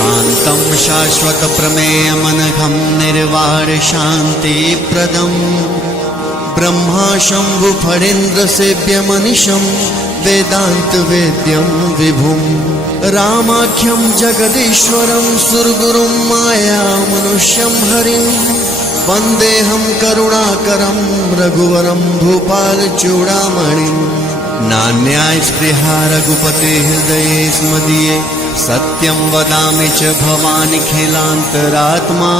शान्तं शाश्वतप्रमेयमनघं निर्वाणशान्तिप्रदं ब्रह्मा शम्भुफणीन्द्रसेव्यमनिशं वेदान्तवेद्यं विभुं रामाख्यं जगदीश्वरं सुरगुरुं मायामनुष्यं हरिं वन्देऽहं करुणाकरं रघुवरं भूपालचूडामणिं नान्यायस्पृहा रघुपते हृदये स्मदीये सत्यं वदामि च भवानिखिलान्तरात्मा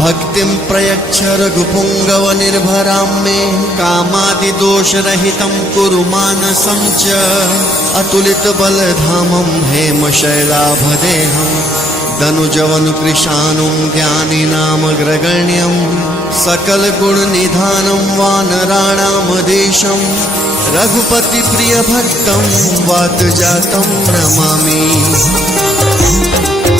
भक्तिं प्रयच्छ रघुपुङ्गवनिर्भरां मे कामादिदोषरहितं कुरु मानसं च अतुलितबलधामं हेमशैलाभदेहं दनुजवनुकृशानुं ज्ञानिनामग्रगण्यं सकलगुणनिधानं वानराणामधीशं रघुपतिप्रियभक्तं वातजातं नमामि।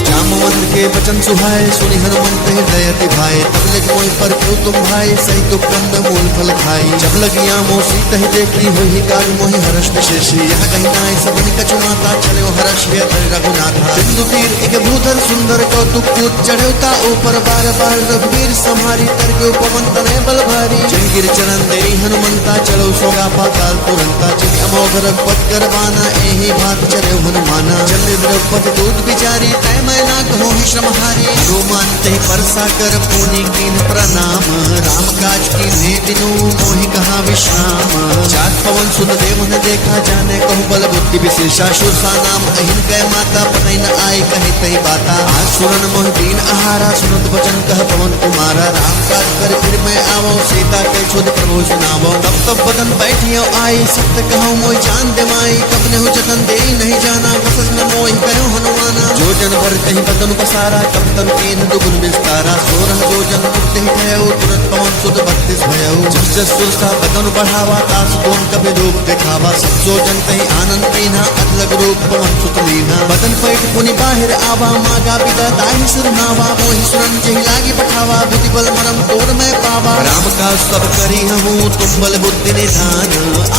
जामवंत के वचन सुहाए सुनि हनुमंत हृदय अति भाए तब लग मोहि पर क्यों तुम भाए सही तो कंद मूल फल खाई जब लगी आमो सीत ही देखी होहि काल मोहि हर्ष विशेषी यह कहीं नाय सबनि कछु माता चलो हर्ष धरि रघुनाथा सिंधु तीर एक भूधर सुंदर कौतुक कूद चढ़ौता ऊपर बार बार रघुवीर संहारी तर के उपवन तनय बल भारी जय गिर चरण देई हनुमंता चलो सोगा पाताल तुरंता जिन अमोघ रघुपत करवाना एहि भात चलो हनुमाना चले द्रौपदी दूत बिचारी तय मैना कहोहि श्रमहारी हनुमान ते परसा कर पुनि कीन प्रणाम राम काज कीन्हे बिनु मोहि कहा विश्राम जात पवन सुत देव न देखा जाने कहु बल बुद्धि विशेषा शूरसा नाम अहिन कह माता पतई न आए कहे तई बाता आज सुरन मोहि दीन आहारा सुनत वचन कह पवन कुमारा राम काज कर फिर मैं आवो सीता के छुद प्रभु सुनावो तब तब बदन बैठियो आई सत्य कहूँ मोहि जान दे माई कब ने हो जतन दे नहीं जाना बसस न मोहि कहो हनुमाना जो जन भर कहीं बदन पसारा कब तन तीन दुगुन विस्तारा सोरह जो जन मुक्त ही भयो तुरंत पवन सुत 32 भयो जस जस सुरसा बदन बढ़ावा तास दोन कभी रूप दिखावा सब जो जन कहीं आनंद पीना अतलग रूप पवन सुत लीना बदन पैठ पुनि बाहिर आवा मागा पिता दाहि सुर नावा मोहि सुरन जहि लागी पठावा बुद्धि बल मरम तोर मैं पावा राम का सब करी हूँ तुम बल बुद्धि निधान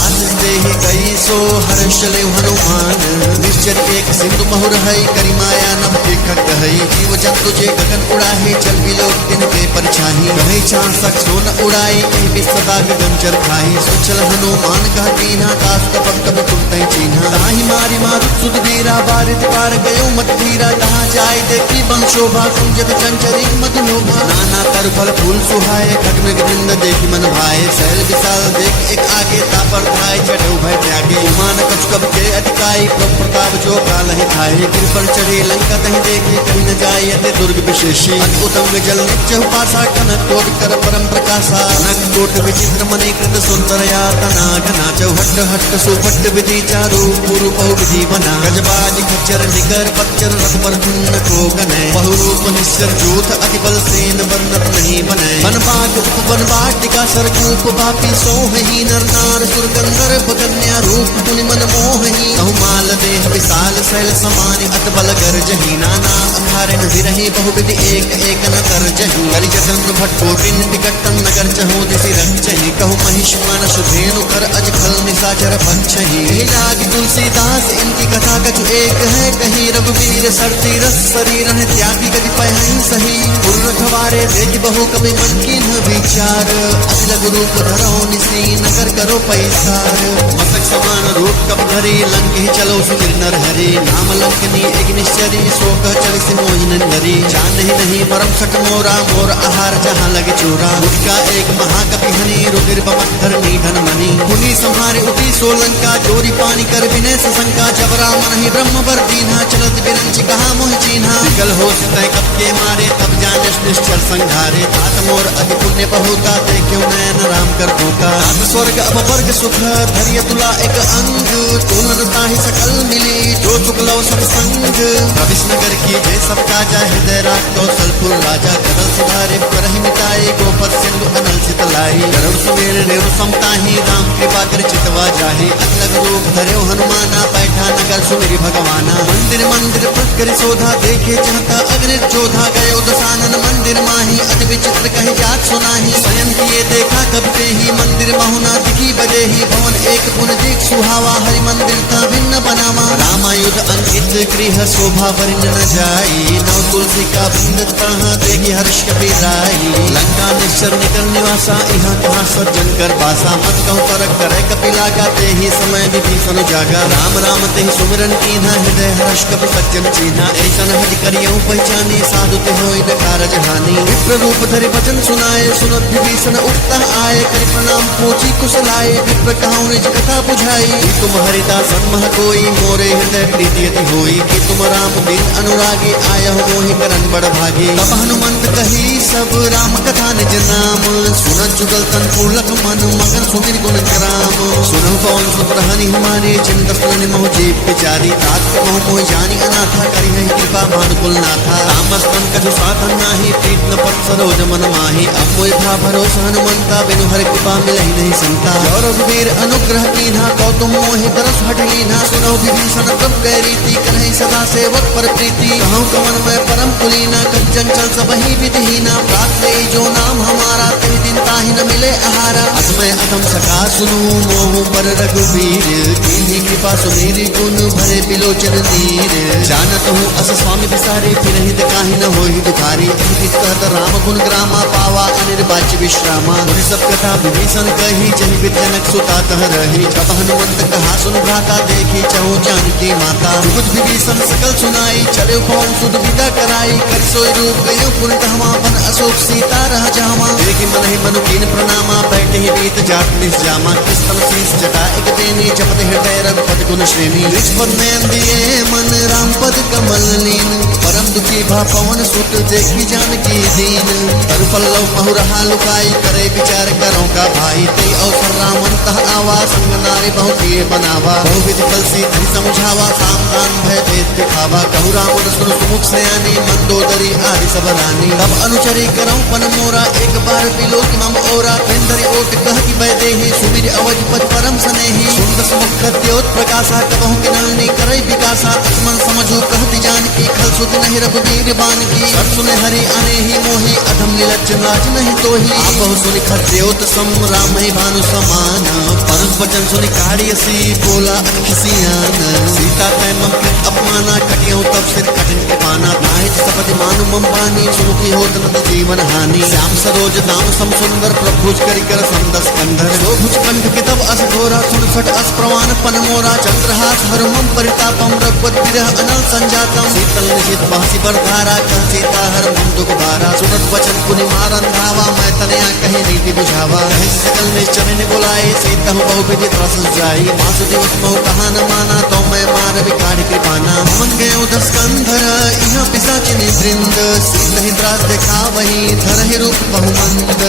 आशीष देहि गई सो हर्ष ले हनुमान निश्चर एक सिंधु महुर है करी माया नभ देखत है जीव जंतु जे गगन उड़ाहे जल विलोक दिन के परछाही कहे चांसक सोन उड़ाई सदा गगन चर खाई सोचल हनुमान कह दीना दास कपट कब तुम तई चीन्हा ताहि मारी मारु सुध धीरा बारित पार गयो मत धीरा जहाँ जाय देखी बन शोभा कुंजत चंचरी मत लोभा नाना कर फल फूल सुहाए खगन गृंद देखी मन भाए शैल विशाल देख एक आगे तापर धाय चढ़ो भय त्यागे मान कछ कब के अधिकाई प्रताप जो काल ही खाए गिर पर चढ़े लंका तही देखे कहीं न जाए यते दुर्ग विशेषी उत्तंग जल नित्य पासा कनक कोट कर परम प्रकाशा नक कोट विचित्र मने कृत सुंदरया तना घना चौहट हट सुपट विधि चारु पुरु बहु विधि बना गजबाज खच्चर निकर पच्चर रथ पर धुन को गने बहुरूप निश्चर जूथ अति बल सेन वर्णत नहीं बने बनबाग उपवन वाटिका सरकूप बापी सोहि नर नार सुर गंधर्व कन्या रूप मुनि मन मोहि बहुमाल देह विशाल शैल समानि अत बल गर्जहि नाना अखारे विरहि बहुविधि एक एक न कर जहि करि जतन भट्टो बिन विकटन नगर चहु दिसि रक्षहि कहु महिष मानस धेनु कर अज खल निशाचर भक्षहि लागी तुलसीदास इनकी कथा कछु एक है कहीं रघुवीर सरती रस शरीर है त्यागी गति पहि सही पुरखवारे देख बहु कवि मन कीन विचार अतिलग रूप धरो निसी नगर करो पैसार मस्तक समान रूप कब धरी लंक ही चलो सुमिर नर हरि नाम लंकनी एक निश्चरी शोक चल से मोहिन नरी जान ही नहीं मरम सट मोरा मोर आहार जहाँ लगे चोरा उनका एक महाकपि हनि रुधिर बमत्थर निधन मणि पुनि संहारे उठी सोलंका जोरी पानी कर विनय संका जबरा मन ही ब्रह्म वर दीन्हा चलत बिरंच कहा मोह चीन्हा निकल हो तय कब के मारे तब जाने निश्चल संघारे तात मोर अति पुण्य बहुता देखो नयन राम कर धोखा स्वर्ग अब वर्ग सुख धरिय तुला एक अंग तुनता ही सकल मिली जो सुख लो सब संग विष्णुनगर की जय सबका जा हृदय राख कौशलपुर राजा कदल सुधारे करहि मिटाए गोपद सिंधु अनल चितलाई गरुड़ सुमेर रेणु समताही राम कृपा कर चितवा जाहि अलग रूप धर्यो हनुमाना बैठा नगर सुमेरि भगवाना मंदिर मंदिर प्रकर शोधा देखे चाहता अग्नित जोधा गयो दसानन मंदिर माही अति विचित्र कहि जात सुनाही स्वयं किए देखा कब ते ही मंदिर महुना दिखी बजे ही भवन एक पुन देख सुहावा हरि मंदिर था भिन्न बनावा रामायुध अयोध्या अंकित गृह शोभा वरिन न जाई, नव तुलसी का वृंद तहाँ देखी हर्ष कपिराई। लंका निश्चर निकल निवासा, यहाँ कहाँ सज्जन कर बासा, मत कहूँ तरक करे कपिला गाते ही समय विभीषण जागा। राम राम ते सुमिरन कीन्हा, हृदय हर्ष कपि सज्जन चीन्हा। ऐसन हज करियौ पहचानी, साधु ते होय न कारज हानि। विप्र रूप धरि वचन सुनाए, सुनत विभीषण उठता आए। करि प्रणाम पूछी कुशलाए, विप्र कहूँ निज कथा बुझाई। कि तुम हरिदास मह कोई, मोरे हृदय प्रीति अति होई। कि तुम राम बिन अनुरागी, आयहु मोहि करन बड़ भागी। तब हनुमंत कही सब राम कथा निज नाम, सुनत जुगल तन पुलक मन, मगन सुमिर गुण राम। सुनहु पवन सुत रहनि हमारे, चिंत सुननि मोह जीव बिचारी। तात मोह मोहि जानी अनाथा, करिहहि कृपा भानुकुल नाथा। तामस तन कछु साधन नाही, प्रीत न पत सरोज मन माही। अब मोहि भा भरोसा हनुमंता, बिनु हरि कृपा मिलहि नहीं संता। और रघुवीर अनुग्रह कीन्हा, कौतुम मोहि तरस हठ लीन्हा। सुनहु विभीषण तब कह रीति, करहि सदा सेवक पर प्रीति। कहूँ कवन मैं परम कुलीना, कब चंचल सबहि विधिहीना। प्रात ले जो नाम हमारा, तहि दिन ताहि न मिले आहारा। असमय अधम सका सुनु, मोह पर रघुवीर। कीन्ही कृपा सुमेरि, गुण भरे बिलोचन नीर। जानत हूँ अस स्वामी विसारे, फिर हित काहि न होहि दुखारी। इनकी कहत राम गुण ग्रामा, पावा अनिर्वाच्य विश्रामा। मुनि सब कथा विभीषण कही, जहि विद जनक सुता तह रही। तब हनुमंत कहा सुन भ्राता, देखी चहु जानकी माता। जुगुत विभीषण सकल सुनाई, चले पवन सुत विदा कराई। करि सोई रूप गयो पुर तहवा, बन अशोक सीता रह जामा। देखि मनहि मनु कीन प्रणामा, बैठे ही बीत जात निजामा। किस्तन शीस जटा एक देनी, जपत हृदय रघुपति गुण श्रेणी। निज पद नयन दिए मन, राम पद कमल लीन। परम दुखी भा पवन सुत, देखी जानकी दीन। तरु पल्लव महु रहा लुकाई, करे विचार करो का भाई। ते अवसर रामन तह आवा, संग नारी बहु किए बनावा। बहु विधि फल सीधि समझावा, सामदान भय भेद दिखावा। कहु राम सुन सुमुख सयानी, मंदोदरी आदि सब रानी। तब अनुचरी करऊं पन मोरा, एक बार बिलोक मम ओरा। बिंदरी ओट कह की बह देहि, सुमिर अवधपति परम सनेही। सुंदर सुमुख द्योत प्रकाशा, कबहु किनलनी करई विकासा। असमन समझू कहति जानकी, खल सुध नहीं रघुवीर बानकी। सब सुने हरि अने ही मोहि, अधम निलज्ज लाज नहीं तोहि। आप बहु सुनि खद्योत सम, राम ही भानु समान। परम वचन सुनि काढ़ियसी, बोला अखि सियान। सीता तय मम कृत अपमाना, कटियौ तब सिर कठिन कृपाना। नाहित सपति मानु मम बानी, सुमुखी होत न जीवन हानि। श्याम सरोज दाम सम सुंदर, प्रभुज करि कर समदस कंधर। शोभुज कंठ के तब अस घोरा, सुनसठ अस प्रवान पन मोरा। चंद्रहास हरुमम परितापम, रघुपत विरह अनल संजातम। शीतल निशित बासी बरधारा, कह सीता हर मम दुख भारा। सुनत वचन पुनि मारन धावा, मैं तनया कहे रीति बुझावा। कहे सकल निश्चर ने बुलाए, सीता बहु विधि त्रस जाई। मास दिवस मोह कहा न माना, तो मैं मार विकाढ़ कृपाना। मन गयो दस कंधर, यहाँ पिशाचिनी वृंद। सीत ही त्रास देखा वही, धरहि रूप बहुमंद।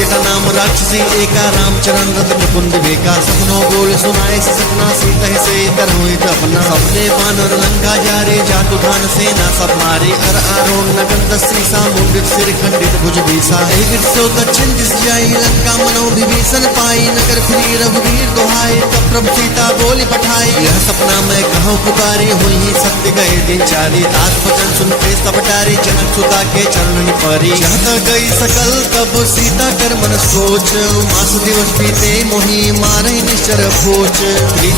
जटा नाम राक्षसी एका, रामचरण रत मुकुंद बेका। सपनो बोल सुनाए सपना, सीता ही से तरहुए अपना। सपने बानर लंका जारे, जातु धान सेना सब मारे। अर आरोण नगन दस सीसा, मुंडित सिर खंडित भुज भीसा। एहि गिर सो दक्षिण दिस जाई, लंका मनो विभीषण पाई। नगर फिरी रघुवीर दोहाए, तब प्रभु सीता बोली पठाई। यह सपना मैं कहूँ पुकारी, हुई ही सत्य गए दिन चारी। तात वचन सुन के सब टारी, जनक सुता के चरण परी। कहत गई सकल तब सीता कर मन सोच, मास दिवस बीते मोहि मारे निश्चर खोच।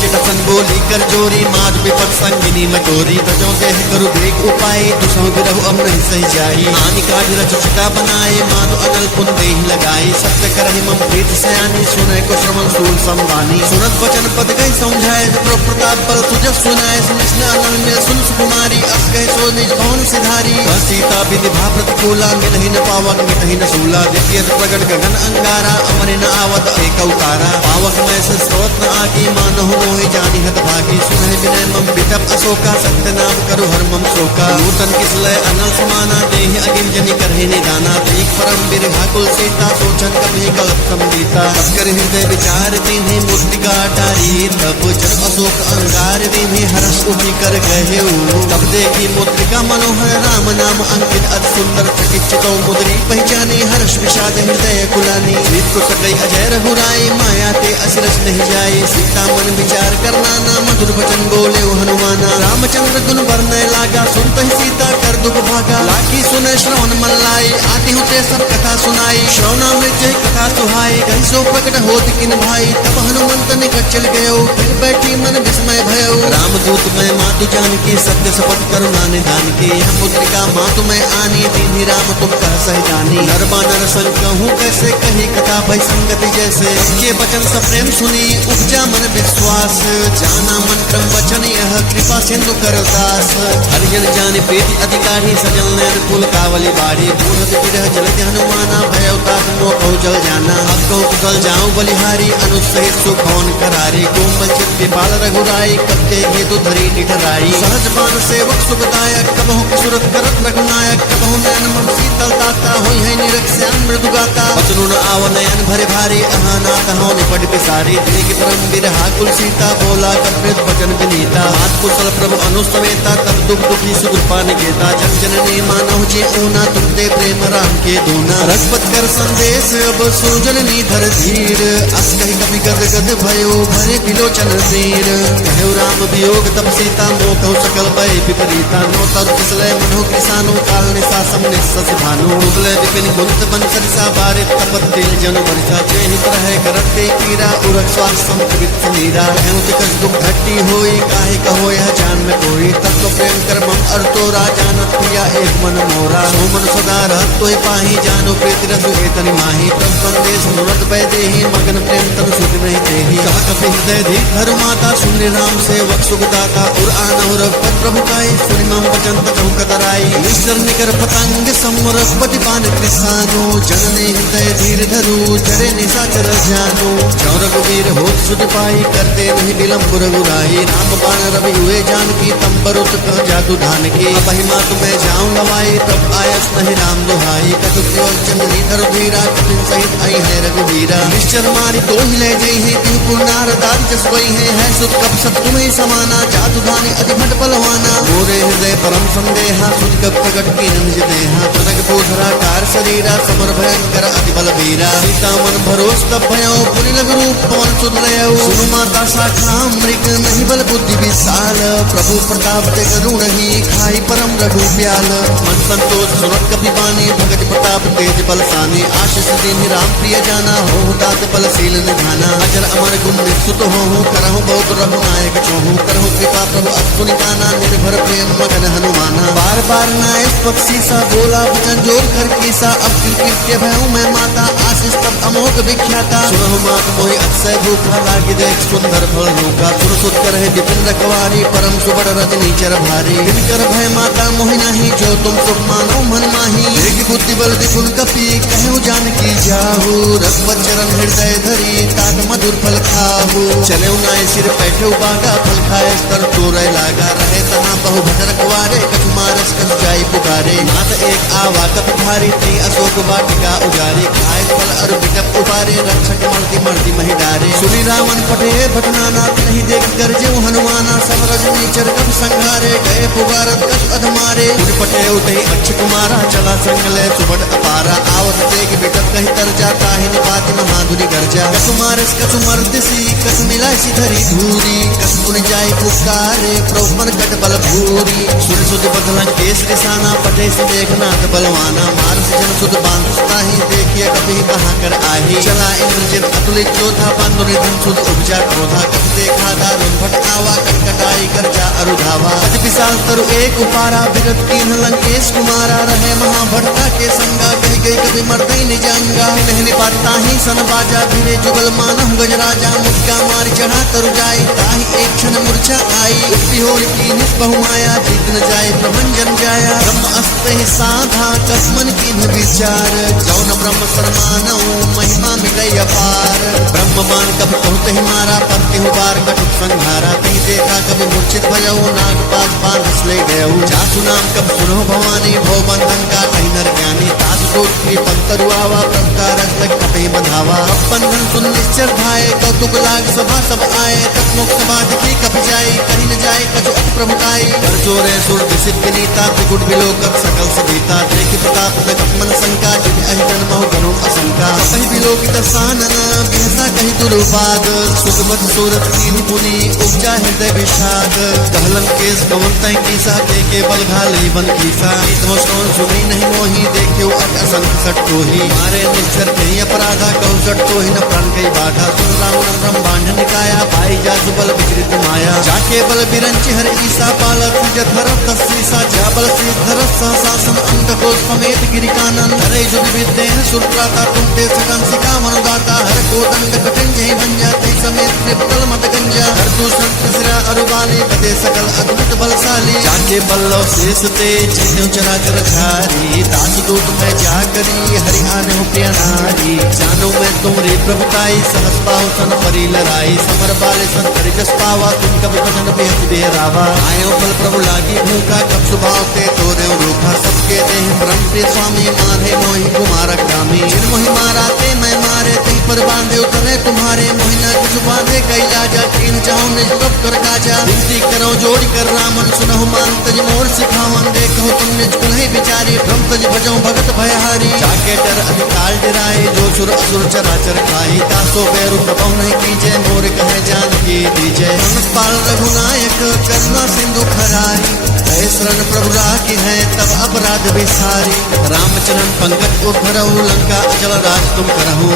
जटसन बोली कर जोरी, माद विपद संगिनी मटोरी। तजो देह करु देख उपाय, दुसहु बिरहु अब नहीं सही जाई। आनि काज रच चिता बनाए, माधु अनल पुन देहि लगाई। सत्य करहि मम प्रीत सयानी, सुनय को श्रवण सूल संबानी। सुनत वचन पद गई समझाए, प्रताप बल तुझ सुनाए। निश्चल अनल में सुन सुकुमारी, अस गए सो निज भवन सिधारी। सीता विधि भा प्रतिकूला, मिलहि न पावक मिटहि न सूला। द्वितीय प्रगट गगन अंगारा, अमर न आवत एक अवतारा। पावक में से स्रोत न आगी, मानहु मोहि जानी हत भागी। सुनहि विनय मम विटप अशोका, सत्य नाम करु हर मम शोका। नूतन किसलय अनल समाना, देहि अगिन जनि करहि निदाना। एक परम बिरहा कुल सीता, सोचन कपि कल्प संगीता। तब कर हृदय विचार दीन्हि, मूर्तिका टारी। तब जब अशोक अंगार दीन्हि, हर्ष उठि कर गहेउ। तब देखी मूर्तिका मनोहर, राम नाम अंकित अति सुंदर। चकित चितौ मुद्री पहचानी, हर्ष विषाद हृदय कुलानी। जीत को सकई अजय रघुराई, माया ते असिरस नहीं जाई। सीता मन विचार करना ना, मधुर वचन बोले हनुमाना। रामचंद्र गुण वर्णय लागा, सुनत ही सीता कर दुख भागा। लागी सुने श्रवण मन लाई, आती होते सब कथा सुनाई। श्रवणामृत कथा सुहाई, कहीं सो प्रकट होत किन भाई। तब हनुमंत निकट चल गयो, फिर बैठी मन विस्मय भयो। रामदूत मैं मातु तु जानकी सत्य शपथ करुणा निधान की। यह पुत्रिका माँ तुम्हें आनी दीनी राम तुम कह सह जानी। नर बानर संग कहूँ कैसे कही कथा भई संगति जैसे। सबके वचन सब प्रेम सुनी उपजा मन विश्वास। जाना मन क्रम वचन यह कृपा सिंधु कर दास। हरिजन जान प्रीति अधिकारी सजल नैन कुल कावली बाड़ी। बूढ़ विरह जल हनुमाना भय तात मोह कहु जल जाना। अब कहूँ कुशल जाऊँ बलिहारी अनुसहित सुख भवन करारी। कोमल चित कृपाल रघुराई कब के हेतु धरी निठराई। सहज बान सेवक सुखदायक कबहु किशोरत करत रघुनायक। कबहु नैन मम शीतल दाता होई है निरख श्याम मृदु गाता। बचनु न आव नयन भरे भारी अहानाथ हो निपट पिसारी। देख परम बिरहा कुल सीता बोला कपित वचन विनीता। मात कुशल प्रभु अनुसमेता तब दुख दुखी सुकृपा निकेता। जन जननी मानव जे ऊना तुम ते प्रेम राम के दूना। रघुपत कर संदेश अब सुजननी धर धीर। अस कही कपि गद गद भयो भरे बिलोचन वीर। कहु राम वियोग तब सीता मोह कहु सकल भय विपरीता। नो तरु फिसलै मनो कृसानु काल निशा समनिशस भानु। उबलै विपिन कुंत बन सरिसा बारित तपत दिल जनु बरिसा। जय हित रहे करत ते कीरा उरक स्वास समकृत समीरा। कहु तिकस दुख घट्टी होई काहे कहो यह जान में कोई। तत्व प्रेम कर मम अर तोरा जानत पिया एक मन मोरा। सो मन सदा रहत तोहि पाही जानो प्रीति रस वेतन माही। तब संदेश मुरत पै देहि मगन प्रेम तन सुख नहीं देहि। कहा कपि हृदय धी धरु माता सुनि राम सेवक सुखदाता। उर आनहु रघुपत प्रभु काई सुनि मम वचन तकहु कतराई। निश्चर निकर पतंग सम रघुपति बान कृसानो। जननी हृदय धीर धरु चरे निशाचर जानो। जौ रघुवीर होत सुध पाई करते नहीं विलम्ब रघुराई। राम बाण रवि हुए जानकी तम बरुत कह जादू धान की। अबहि माँ तुम्हें जाऊं लवाई तब आयस नहीं राम दुहाई। कटु चंद्री धरु धीरा कपिन सहित आई है रघुवीरा। निश्चर मारी तो ही ले जई है तिहु पुरनार दारी जसवई है सुत कप सत तुम्हें समाना। जादू धानी अधिभट बलवाना। मोरे हृदय परम संदेहा सुत कप प्रकट की निज देहा। तनक बोधरा कार शरीरा समर भयंकर अति बल वीरा। सीता मन भरोस तब भयो पुनि लघु रूप पवन सुत लयऊ। सुनु माता साखा मृग नहीं बल बुद्धि विशाल। प्रभु प्रताप ते करुण ही खाई परम रघु ब्याल। मन संतोष सुनत कपि बानी भगत प्रताप तेज बलसानी। आशीष दीनि राम प्रिय जाना हो तात बलशील निधाना। अजर अमर गुण निसुत हो करहु बहुत रघुनायक छोहु। करहु कृपा प्रभु अतुनि काना निर्भर प्रेम मगन हनुमाना। बार बार नाय पक्षी सा बोला वचन जोर कर कीसा। अब कृत्य भयउ मैं माता आशीष तब अमोघ विख्याता। सुनहु मात मोहि अक्षय भूखा लागी देख सुंदर फल रूखा। सुन सुत कर है विपिन रखवारी परम सुबड़ रजनी चर भारी। दिनकर भय माता मोहि नाही जो तुम सुख मानो मन माही। एक बुद्धि बल विपुल कपि कहु जानकी जाहु। रघुपत चरण हृदय धरी तात मधुर फल खाहु। चले नाय सिर बैठे बागा फल खाए स्तर तोरे लागा। रहे तहाँ बहु भटर कुवारे कछु मारस कछु जाई पुकारे। मात एक आवा कप भारी ती अशोक वाटिका उजारी। खाए फल अरु बिटप उबारे रक्षक मर्ति मर्ति महि डारे। सुनि रावण पटे भटनाना नहीं देख गरजे हनुमाना। सब रजनी चर कप संघारे गए पुकारत कछु अधमारे। उन पटे उठे अक्ष कुमारा चला संगले सुबट अपारा। आवत देख बिटप कहीं तर जाता ही निपाति महाधुरी गर्जा। कछु मारस कछु मर्दिसी कछु मिलाय सिधरी धूरी। कछु पुनि जाय पुकारे प्रभु कट बल भूरी। सुन सुध बदला केस किसाना पटे से देखनाथ बलवाना। मारस जन सुध बांधता ही देखिए कभी कहाँ कर आही। चला इंद्रजित अतुलित योधा बंधु निधन सुध उपजा क्रोधा। कब देखा दारुण भट आवा कटकटाई कर जा अरुधावा। अति विशाल तरु एक उपारा विगत कीन लंकेश कुमारा। रहे महाभट्टा के संगा कही गई कभी मर्दई निजंगा। नहीं पाता ही सन बाजा भिरे जुगल मानव गजराजा। मुक्का मार चढ़ा तरु जाई ताही एक क्षण मूर्छा आई। होर की निष्बहु माया जीत न जाए प्रभंजन जाया। ब्रह्म अस्त्र ही साधा कसमन की विचार। जौन ब्रह्म सरमानौ महिमा मिलई अपार। ब्रह्म बाण कभी बहुत ही मारा पंक्ति बार कटुक संहारा। ती देखा कभी मूर्छित भयऊ नागपाश बाण ले गयऊ। जासु नाम कब सुनो भवानी भव बंधन का कहीं नर ज्ञानी। तासु कोटि पंतरु आवा प्रभकार कपि बंधावा। अब बंधन सुन निश्चर भाए कौतुक लाग सभा सब आए। तक मुख सभा दिखी कब जाए कहीं न जाए कछु अति प्रभुताई। कर जोरे सुर विसित विनीता त्रिकुट विलोकत सकल सभीता। देख प्रताप लखत मन शंका जिन अहिजन महु गरुण असंका। कहीं विलोकित सानन बिहसा कहीं दुर्वाद। सुगमत सूरत कीन पुनि उपजा हृदय विषाद। कहलन केस गवन तय कीसा के बल घाले बन कीसा। तमस्कौन सुनी नहीं मोही देख्यो अट असंख सट तोही। मारे निश्चर कहीं अपराधा कहु सट तोहि न प्राण कई बाधा। सुन रावण ब्रह्मांड निकाया भाई जा सुबल विचरित माया। पाया जाके बल बिरंची हर ईसा पालक जधर तस्सीसा जाबल सिद्धर सहसासन अंधकोश समेत गिरिकानन हरे जुग विद्ये सुरप्राता कुंते सकन सिका मनुदाता हर को दंड कठिन जय भंजा ते समेत त्रिपल मत गंजा हर दूषण त्रिसरा अरुबाली बदे सकल अद्भुत बलशाली जाके बल्लव शेष ते जिन्हों चराचर धारी दास दूत मैं जा करी हरि आने हो प्रिय नारी जानो मैं तुमरे प्रभुताई सहस पाओ सन परी लड़ाई समर बाले सन परिजस पावा तुम कभी भजन बेहद बेरावा आयो फल प्रभु लागी भूखा कब सुभाव ते तोरे रूखा सबके देह ब्रह्म प्रिय स्वामी मारे मोहि कुमार कामी जिन मोहि मारा ते मैं मारे ती पर बांधे उतरे तुम्हारे मोहिना कुछ बांधे कई लाजा तीन जाओ निज प्रभ कर काजा विनती करो जोड़ कर रामन सुनहु मान तज मोर सिखावन देखो तुम निज कुल्हे बिचारी ब्रह्म तज भजो भगत भयहारी जाके डर अधिकाल डराए जो सुर असुर चराचर खाई तासो बैरु कबहु नहीं कीजे मोर कहे जानकी दीजय पाल रघुनायक करुणा सिंधु खरारी है शरण प्रभु राखी है तब अपराध विसारी रामचरण पंकज उद्धरऊ लंका अचल राज तुम करहु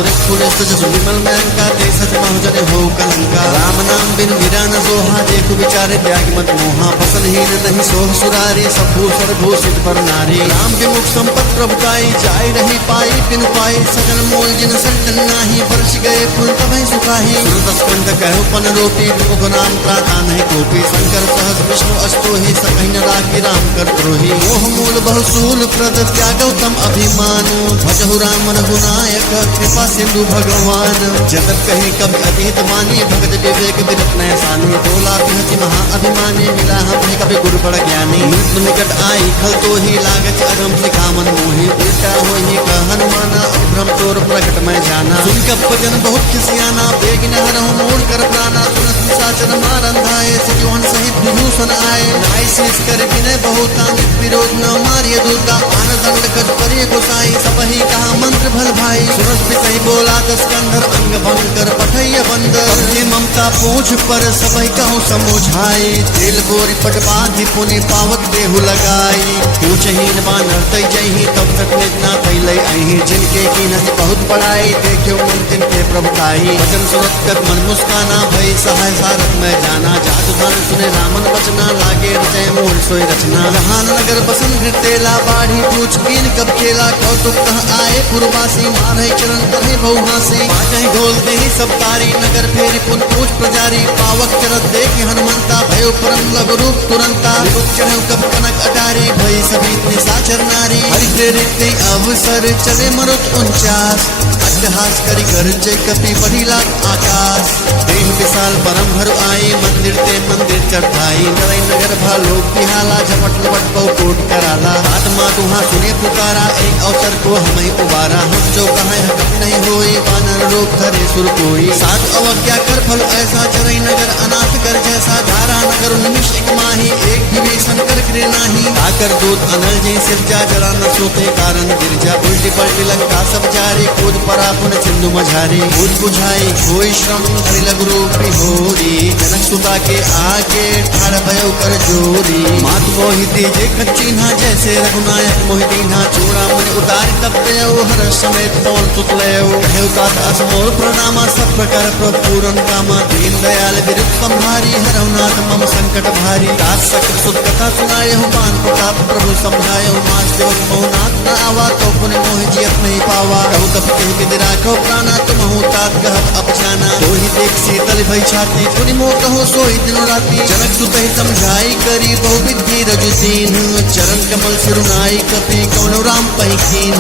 विमल मैंका ते सच बहुजन हो कलंका राम नाम बिन मीरा न सोहा देखु विचारे त्याग मत मोहा बसनहीन नहीं सोह सुरारी सब भूषण भूषित पर नारी राम विमुख संपत प्रभुताई जाय रही पाई बिन पाई सजन मोल जिन संतन नाही वर्ष गए पुन तभै सुखाही स्कंद कहु पन रोपी विमुख नाम त्राता नहीं कोपी शंकर सहज विष्णु अस्तोहि सकहि न राखी राम कर द्रोही मोह मूल बहुसूल प्रद त्यागौतम अभिमानु भजहु राम रघुनायक कृपा सिंधु भगवान जगत कहीं कभी अतीत मानी भगत विवेक विरत नैसानी बोला बिहति महा अभिमानी मिला हम कभी गुरु बड़ ज्ञानी मृत्यु निकट आई खल तो ही लागत अगम सिखामन मोहि उल्टा होहि कह हनुमाना भ्रम तोर प्रकट मैं जाना सुन कब भजन बहुत खिसियाना बेग न हरहु मोर कर प्राणा सुनत निशाचर मारन धाये सजीवन सहित विभूषण आए नाई शीश कर विनय बहुता विरोध न मारिय दुर्गा आन दंड कज परिय गोसाई सबही कहा मंत्र भल भाई सुरस बिसई बोला दस कंधर अंग भंग कर पठैय बंदर ये ममता पूछ पर सबही कहूँ समझाई तेल गोरी पट बांधि पुनि पावक देहु लगाई पूछहीन बानर तै जही तब तक निजना तै लई अही जिनके की नस बहुत बड़ाई देखियो मन जिनके प्रभुताई वचन सुनत कर मन मुस्काना भई सहाय सारथ में जाना जादू धन सुने रामन बचना लागे रचय मूल सोई रचना जहान नगर बसन घृतेला बाढ़ी पूछ कीन कब केला कौतुक कह आए पुरवासी मारे चरण करे बहुहासी कहीं घोलते ही सब तारी नगर फेरी पुन पूछ प्रजारी पावक चरत देख हनुमंता भयो परम लघु रूप तुरंता रूप चढ़ो कब कनक अटारी भई सभी निशाचर नारी हरि प्रेरित अवसर चले मरुत 49 अट्टहास करी गर्जय कपि बढ़ीला आकाश देह विशाल परम भर आई मंदिर ते मंदिर चढ़ाई नरई नगर भालो बिहाला झमट लपट बहु कोट कराला आत्मा तुहा सुने पुकारा एक अवसर को हमें उबारा हम जो कहे हकम नहीं होई वानर रूप धरे सुर कोई सात अवज्ञा कर फल ऐसा चरई नगर अनाथ कर जैसा धारा नगर निमिष एक माही एक विभीषण कर गिरे नाही आकर दूत अनल जी सिरजा जरा न सोते कारण गिरजा उल्टी पलटी लंका सब जारी कूद परा पुन सिंधु मझारी कूद बुझाई कोई श्रम हरि लघु रूप होरी जनक सुता के आगे ठाड़ भयो कर जोरी मात मोहिती जे खच्चीना जैसे रघुनायक मोहितीना चूड़ा मुनि उतारी तब देव हर समेत तोल तुतलेव कहु तात असमोर प्रणामा सब प्रकार प्रभु पूरन कामा दीन दयाल विरुद्ध संहारी हरहुनाथ मम संकट भारी दास सकृत सुत कथा सुनाए मान प्रताप प्रभु समझाए मास देव मोहनाथ न आवा तो पुनि मोहि जियत नहीं पावा कहु कब कह विदि राखो प्राणा तुम हूँ तात कहत अपछाना तो ही देख शीतल भई छाती पुनि मोह कहो सोई दिनो राती जनक सुत ही समझाई करी बहु विधि रजु दीन चरण कमल सिरुनाई कपि कौन राम पहि कीन